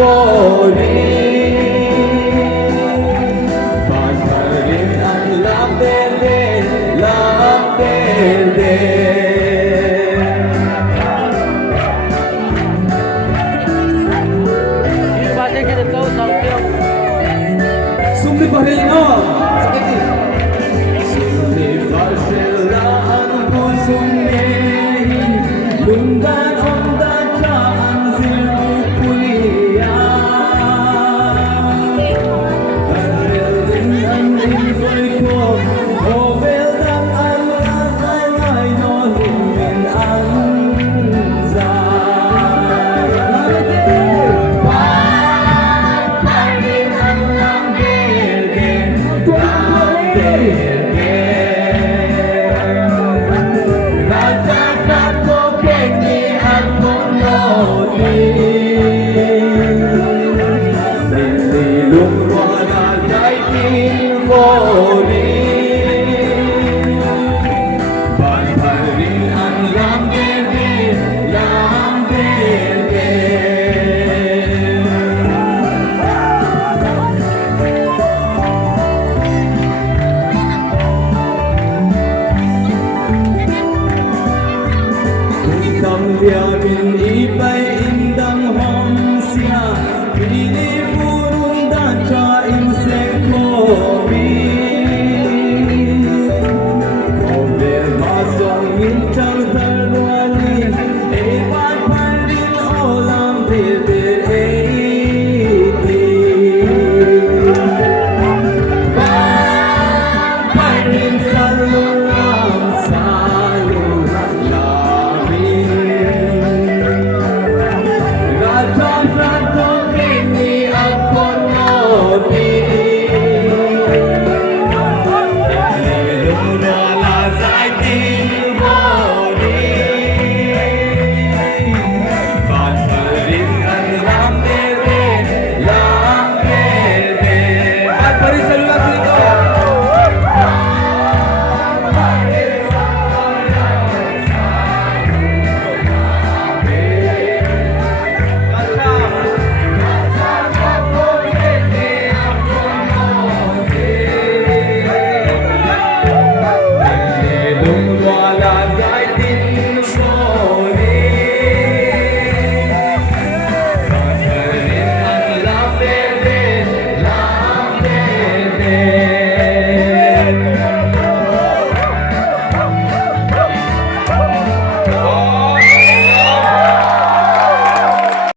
Fori Pagkarin ang labele, labele Ibadah kita tahu tahu Sumli Barrino Sumli Barrino ang pusong nihin Lundan ang dadyaan sinukuliya Karilin ang infoy ko Obel ang alatay ay nolimin ang zay Pagkarin ang lambele, lambele Yamin ipay indang hong siya, pinili mo